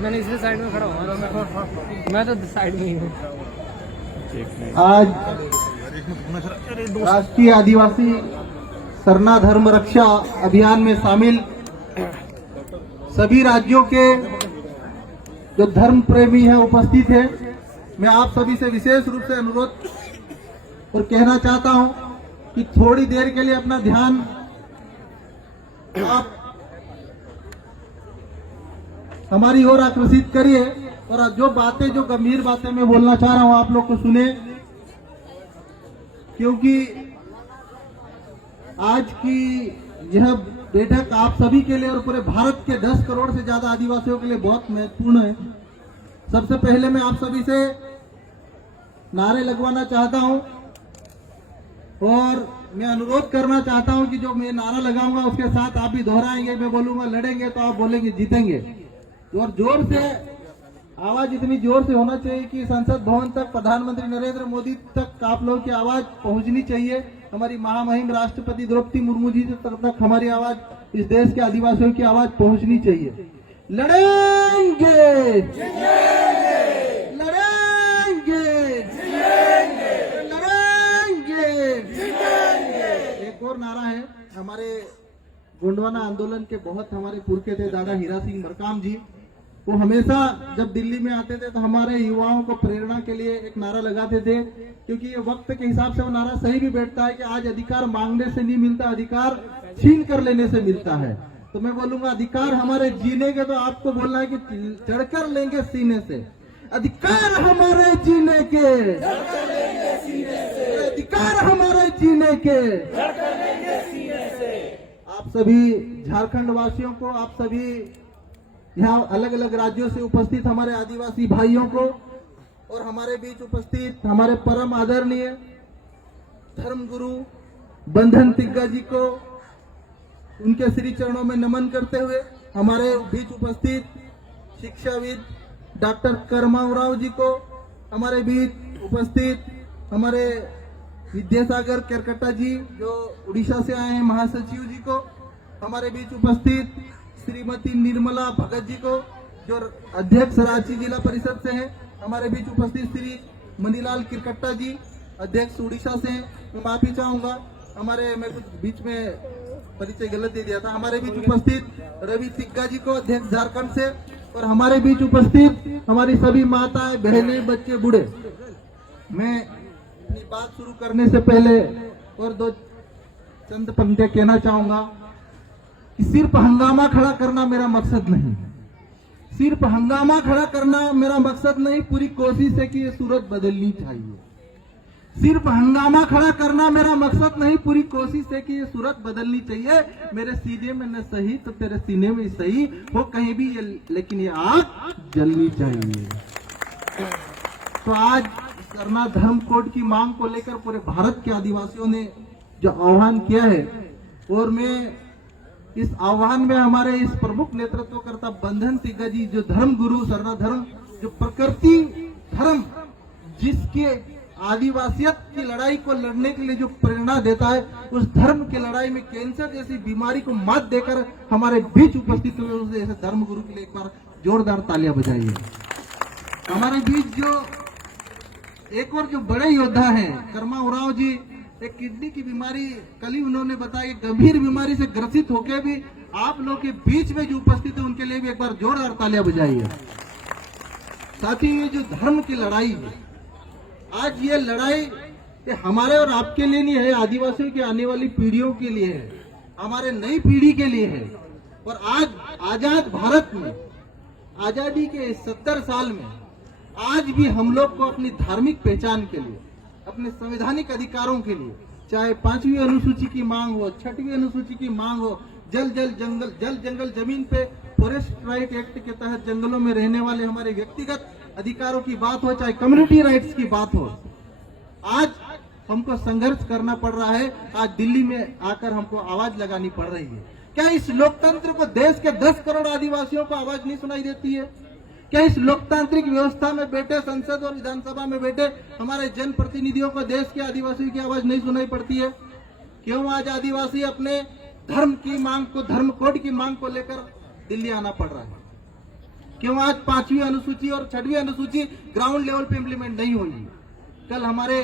मैंने इसलिए साइड में खड़ा हुआ, मैं तो साइड में ही हूँ। आज राष्ट्रीय आदिवासी सरना धर्म रक्षा अभियान में शामिल सभी राज्यों के जो धर्म प्रेमी हैं उपस्थित हैं। मैं आप सभी से विशेष रूप से अनुरोध और कहना चाहता हूं कि थोड़ी देर के लिए अपना ध्यान आप हमारी ओर आकर्षित करिए और जो बातें, जो गंभीर बातें मैं बोलना चाह रहा हूं आप लोग को सुने, क्योंकि आज की यह बैठक आप सभी के लिए और पूरे भारत के 10 करोड़ से ज्यादा आदिवासियों के लिए बहुत महत्वपूर्ण है। सबसे पहले मैं आप सभी से नारे लगवाना चाहता हूं और मैं अनुरोध करना चाहता हूं कि जो मैं नारा लगाऊंगा उसके साथ आप भी दोहराएंगे। मैं बोलूंगा लड़ेंगे तो आप बोलेंगे जीतेंगे। और जोर से आवाज इतनी जोर से होना चाहिए कि संसद भवन तक, प्रधानमंत्री नरेंद्र मोदी तक आप लोगों की आवाज पहुंचनी चाहिए। हमारी महामहिम राष्ट्रपति द्रौपदी मुर्मू जी तक हमारी आवाज, इस देश के आदिवासियों की आवाज पहुंचनी चाहिए। लड़ेंगे, लड़ेंगे, लड़ेंगे। एक और नारा है हमारे गोंडवाना आंदोलन के, बहुत हमारे पुरखे थे दादा हीरा सिंह मरकाम जी। वो हमेशा जब दिल्ली में आते थे तो हमारे युवाओं को प्रेरणा के लिए एक नारा लगाते थे, क्योंकि ये वक्त के हिसाब से वो नारा सही भी बैठता है कि आज अधिकार मांगने से नहीं मिलता, अधिकार छीन कर लेने से मिलता है। तो मैं बोलूंगा अधिकार हमारे जीने के, तो आपको बोलना है कि चढ़कर लेंगे सीने से। अधिकार हमारे जीने के, अधिकार हमारे जीने के। आप सभी झारखंड वासियों को, आप सभी यहाँ अलग अलग राज्यों से उपस्थित हमारे आदिवासी भाइयों को और हमारे बीच उपस्थित हमारे परम आदरणीय धर्मगुरु बंधन तिग्गा जी को उनके श्री चरणों में नमन करते हुए, हमारे बीच उपस्थित शिक्षाविद डॉक्टर कर्मा उरांव जी को, हमारे बीच उपस्थित हमारे विद्यासागर केरकट्टा जी जो उड़ीसा से आए हैं महासचिव जी को, हमारे बीच उपस्थित श्रीमती निर्मला भगत जी को जो अध्यक्ष रांची जिला परिषद से हैं, हमारे बीच उपस्थित श्री मनीलाल किरकट्टा जी अध्यक्ष उड़ीसा से हैं। मैं माफी चाहूंगा, मैं कुछ बीच में परिचय गलत दे दिया था। हमारे बीच उपस्थित रवि तिग्गा जी को अध्यक्ष झारखंड से, और हमारे बीच उपस्थित हमारी सभी माताएं, बहनें, बच्चे, बूढ़े। मैं अपनी बात शुरू करने से पहले और दो चंद पंक्तियां कहना चाहूंगा कि सिर्फ हंगामा खड़ा करना मेरा मकसद नहीं, सिर्फ हंगामा खड़ा करना मेरा मकसद नहीं, पूरी कोशिश है कि ये सूरत बदलनी चाहिए। सिर्फ हंगामा खड़ा करना मेरा मकसद नहीं, पूरी कोशिश है कि ये सूरत बदलनी चाहिए। मेरे सीने में न सही तो तेरे सीने में सही हो कहीं भी ये, लेकिन ये आग जलनी चाहिए। तो आज सरना धर्म कोड की मांग को लेकर पूरे भारत के आदिवासियों ने जो आह्वान किया है, और मैं इस आह्वान में हमारे इस प्रमुख नेतृत्वकर्ता बंधन तिग्गा जी जो धर्म गुरु सरना धर्म, जो प्रकृति धर्म जिसके आदिवासियत की लड़ाई को लड़ने के लिए जो प्रेरणा देता है, उस धर्म की लड़ाई में कैंसर जैसी बीमारी को मात देकर हमारे बीच उपस्थित हुए उस ऐसे धर्म गुरु के लिए एक बार जोरदार तालियां बजाइए। हमारे बीच जो एक और जो बड़े योद्धा हैं कर्मा उरांव जी, एक किडनी की बीमारी कल ही उन्होंने बताया, गंभीर बीमारी से ग्रसित होकर भी आप लोग के बीच में जो उपस्थित है उनके लिए भी एक बार जोरदार तालियां बजाइए। साथ ही ये जो धर्म की लड़ाई है, आज ये लड़ाई ये हमारे और आपके लिए नहीं है, आदिवासियों की आने वाली पीढ़ियों के लिए है, हमारे नई पीढ़ी के लिए है। और आज आजाद भारत में, आजादी के 70 साल में आज भी हम लोग को अपनी धार्मिक पहचान के लिए, अपने संवैधानिक अधिकारों के लिए, चाहे 5वीं अनुसूची की मांग हो, 6वीं अनुसूची की मांग हो, जल जंगल जमीन पे फॉरेस्ट राइट एक्ट के तहत जंगलों में रहने वाले हमारे व्यक्तिगत अधिकारों की बात हो, चाहे कम्युनिटी राइट्स की बात हो, आज हमको संघर्ष करना पड़ रहा है। आज दिल्ली में आकर हमको आवाज लगानी पड़ रही है। क्या इस लोकतंत्र को, देश के 10 करोड़ आदिवासियों को आवाज नहीं सुनाई देती है? क्या इस लोकतांत्रिक व्यवस्था में बैठे, संसद और विधानसभा में बैठे हमारे जनप्रतिनिधियों को देश के आदिवासियों की आवाज नहीं सुनाई पड़ती है? क्यों आज आदिवासी अपने धर्म की मांग को, धर्म कोड की मांग को लेकर दिल्ली आना पड़ रहा है? क्यों आज 5वीं अनुसूची और 6वीं अनुसूची ग्राउंड लेवल पे इम्प्लीमेंट नहीं होगी। कल हमारे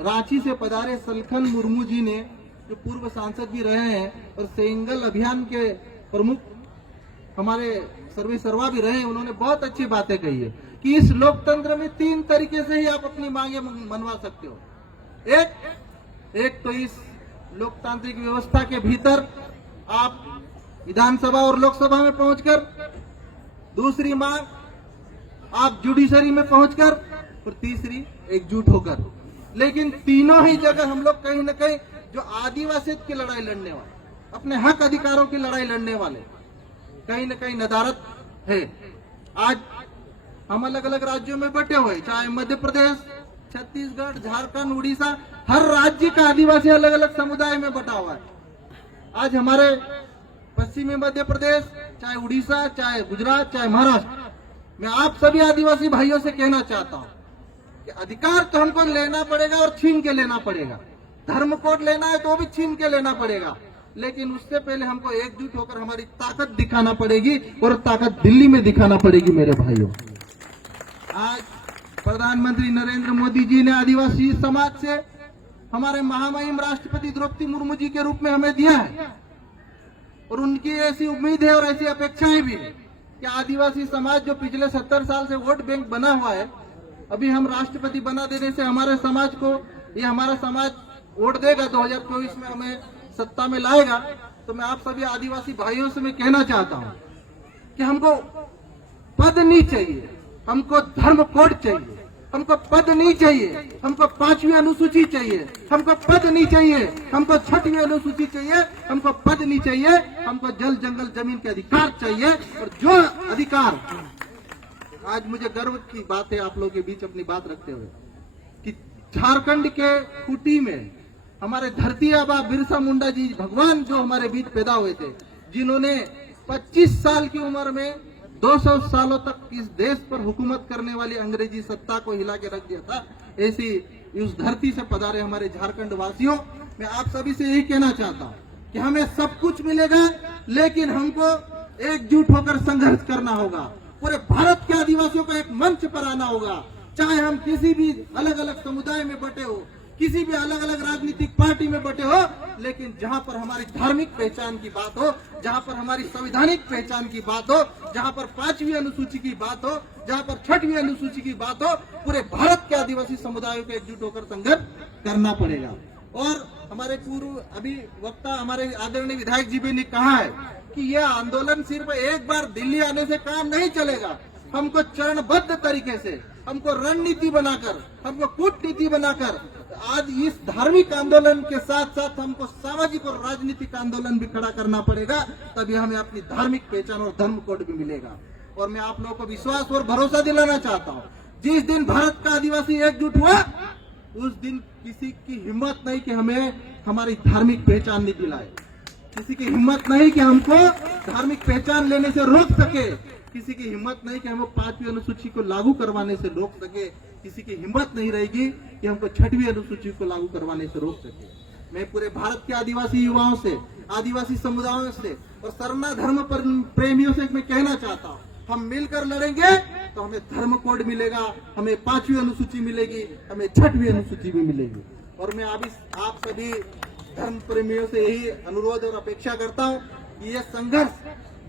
रांची से पधारे सलखन मुर्मू जी ने, जो पूर्व सांसद भी रहे हैं और सेंगल अभियान के प्रमुख हमारे सर्वे सर्वा भी रहे हैं, उन्होंने बहुत अच्छी बातें कही है कि इस लोकतंत्र में 3 तरीके से ही आप अपनी मांगे मनवा सकते हो। एक तो इस लोकतांत्रिक व्यवस्था के भीतर आप विधानसभा और लोकसभा में पहुंचकर, दूसरी मांग आप जुडिशरी में पहुंचकर, और तीसरी एकजुट होकर। लेकिन तीनों ही जगह हम लोग कहीं न कहीं जो आदिवासी की लड़ाई लड़ने वाले, अपने हक अधिकारों की लड़ाई लड़ने वाले, कहीं न कहीं नदारत है। आज हम अलग अलग राज्यों में बटे हुए, चाहे मध्य प्रदेश, छत्तीसगढ़, झारखंड, उड़ीसा, हर राज्य का आदिवासी अलग अलग समुदाय में बटा हुआ है। आज हमारे पश्चिमी मध्य प्रदेश, चाहे उड़ीसा, चाहे गुजरात, चाहे महाराष्ट्र, मैं आप सभी आदिवासी भाइयों से कहना चाहता हूं कि अधिकार तो हमको लेना पड़ेगा और छीन के लेना पड़ेगा। धर्म कोड लेना है तो भी छीन के लेना पड़ेगा, लेकिन उससे पहले हमको एकजुट होकर हमारी ताकत दिखाना पड़ेगी, और ताकत दिल्ली में दिखाना पड़ेगी। मेरे भाइयों, आज प्रधानमंत्री नरेंद्र मोदी जी ने आदिवासी समाज से हमारे महामहिम राष्ट्रपति द्रौपदी मुर्मू जी के रूप में हमें दिया है, और उनकी ऐसी उम्मीद है और ऐसी अपेक्षाएं भी है कि आदिवासी समाज जो पिछले 70 साल से वोट बैंक बना हुआ है, अभी हम राष्ट्रपति बना देने से हमारे समाज को, ये हमारा समाज वोट देगा, 2024 में हमें सत्ता में लाएगा। तो मैं आप सभी आदिवासी भाइयों से मैं कहना चाहता हूं कि हमको पद नहीं चाहिए, हमको धर्म कोड चाहिए। हमको पद नहीं चाहिए, हमको 5वीं अनुसूची चाहिए। हमको पद नहीं चाहिए, हमको 6वीं अनुसूची चाहिए। हमको पद नहीं चाहिए, हमको जल जंगल जमीन के अधिकार चाहिए। और जो अधिकार, आज मुझे गर्व की बात है आप लोगों के बीच अपनी बात रखते हुए, कि झारखंड के खूंटी में हमारे धरती आबा बिरसा मुंडा जी भगवान जो हमारे बीच पैदा हुए थे, जिन्होंने 25 साल की उम्र में 200 सालों तक इस देश पर हुकूमत करने वाली अंग्रेजी सत्ता को हिला के रख दिया था, ऐसी उस धरती से पधारे हमारे झारखंड वासियों, मैं आप सभी से यही कहना चाहता हूं कि हमें सब कुछ मिलेगा, लेकिन हमको एकजुट होकर संघर्ष करना होगा। पूरे भारत के आदिवासियों को एक मंच पर आना होगा, चाहे हम किसी भी अलग अलग समुदाय में बटे हो, किसी भी अलग अलग राजनीतिक पार्टी में बटे हो, लेकिन जहां पर हमारी धार्मिक पहचान की बात हो, जहां पर हमारी संवैधानिक पहचान की बात हो, जहां पर 5वीं अनुसूची की बात हो, जहां पर 6वीं अनुसूची की बात हो, पूरे भारत के आदिवासी समुदायों को एकजुट होकर संघर्ष करना पड़ेगा। और हमारे पूर्व अभी वक्ता हमारे आदरणीय विधायक जी भी ने कहा है कि यह आंदोलन सिर्फ एक बार दिल्ली आने से काम नहीं चलेगा। हमको चरणबद्ध तरीके से, हमको रणनीति बनाकर, हमको कूटनीति बनाकर आज इस धार्मिक आंदोलन के साथ साथ हमको सामाजिक और राजनीतिक आंदोलन भी खड़ा करना पड़ेगा, तभी हमें अपनी धार्मिक पहचान और धर्म कोड भी मिलेगा। और मैं आप लोगों को विश्वास और भरोसा दिलाना चाहता हूँ, जिस दिन भारत का आदिवासी एकजुट हुआ, उस दिन किसी की हिम्मत नहीं कि हमें हमारी धार्मिक पहचान नहीं दिलाए, किसी की हिम्मत नहीं कि हमको धार्मिक पहचान लेने से रोक सके, किसी की हिम्मत नहीं कि हमें 5वीं अनुसूची को लागू करवाने से रोक सके, किसी की हिम्मत नहीं रहेगी कि हमको 6वीं अनुसूची को लागू करवाने से रोक सके। मैं पूरे भारत के आदिवासी युवाओं से, आदिवासी समुदायों से और सरना धर्म प्रेमियों से मैं कहना चाहता हूँ, हम मिलकर लड़ेंगे तो हमें धर्म कोड मिलेगा, हमें 5वीं अनुसूची मिलेगी, हमें 6वीं अनुसूची भी मिलेगी। और मैं अभी आप सभी धर्म प्रेमियों से यही अनुरोध और अपेक्षा करता हूँ कि यह संघर्ष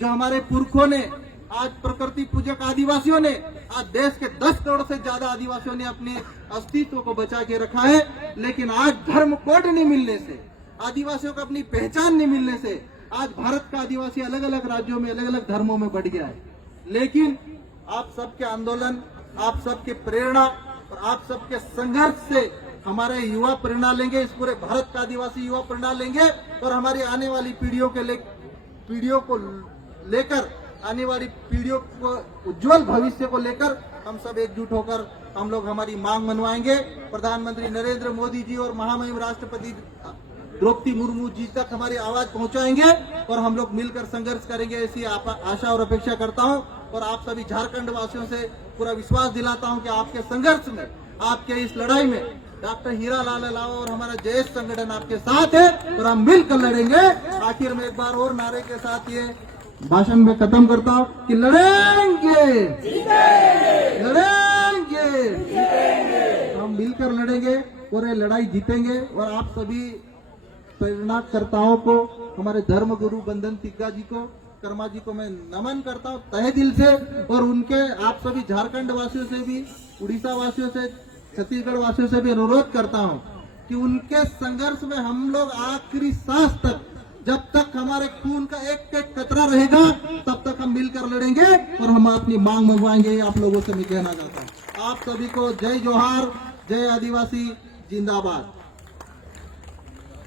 जो हमारे पुरखों ने, आज प्रकृति पूजक आदिवासियों ने, आज देश के 10 करोड़ से ज्यादा आदिवासियों ने अपने अस्तित्व को बचा के रखा है, लेकिन आज धर्म कोड नहीं मिलने से, आदिवासियों को अपनी पहचान नहीं मिलने से आज भारत का आदिवासी अलग अलग राज्यों में अलग अलग धर्मों में बढ़ गया है। लेकिन आप सबके आंदोलन, आप सबके प्रेरणा और आप सबके संघर्ष से हमारे युवा प्रेरणा लेंगे, इस पूरे भारत का आदिवासी युवा प्रेरणा लेंगे, और हमारी आने वाली पीढ़ियों को लेकर, आने वाली पीढ़ियों को उज्जवल भविष्य को लेकर हम सब एकजुट होकर हम लोग हमारी मांग मनवाएंगे। प्रधानमंत्री नरेंद्र मोदी जी और महामहिम राष्ट्रपति द्रौपदी मुर्मू जी तक हमारी आवाज पहुंचाएंगे और हम लोग मिलकर संघर्ष करेंगे, ऐसी आशा और अपेक्षा करता हूं। और आप सभी झारखंड वासियों से पूरा विश्वास दिलाता हूं कि आपके संघर्ष में, आपके इस लड़ाई में डॉक्टर हीरा लाल अलावा और हमारा जयेश संगठन आपके साथ है और हम मिलकर लड़ेंगे। आखिर में एक बार और नारे के साथ ये भाषण में खत्म करता हूँ कि लड़ेंगे, लड़ेंगे, हम मिलकर लड़ेंगे और ये लड़ाई जीतेंगे। और आप सभी प्रेरणाकर्ताओं को, हमारे धर्म गुरु बंधन तिग्गा जी को, कर्मा जी को मैं नमन करता हूँ तहे दिल से। और उनके आप सभी झारखंड वासियों से भी, उड़ीसा वासियों से, छत्तीसगढ़ वासियों से भी अनुरोध करता हूँ कि उनके संघर्ष में हम लोग आखिरी सांस तक, जब तक हमारे खून का एक एक कतरा रहेगा तब तक हम मिलकर लड़ेंगे और हम अपनी मांग मंगवाएंगे। आप लोगों से मैं कहना चाहता हूँ। आप सभी को जय जोहार, जय आदिवासी जिंदाबाद।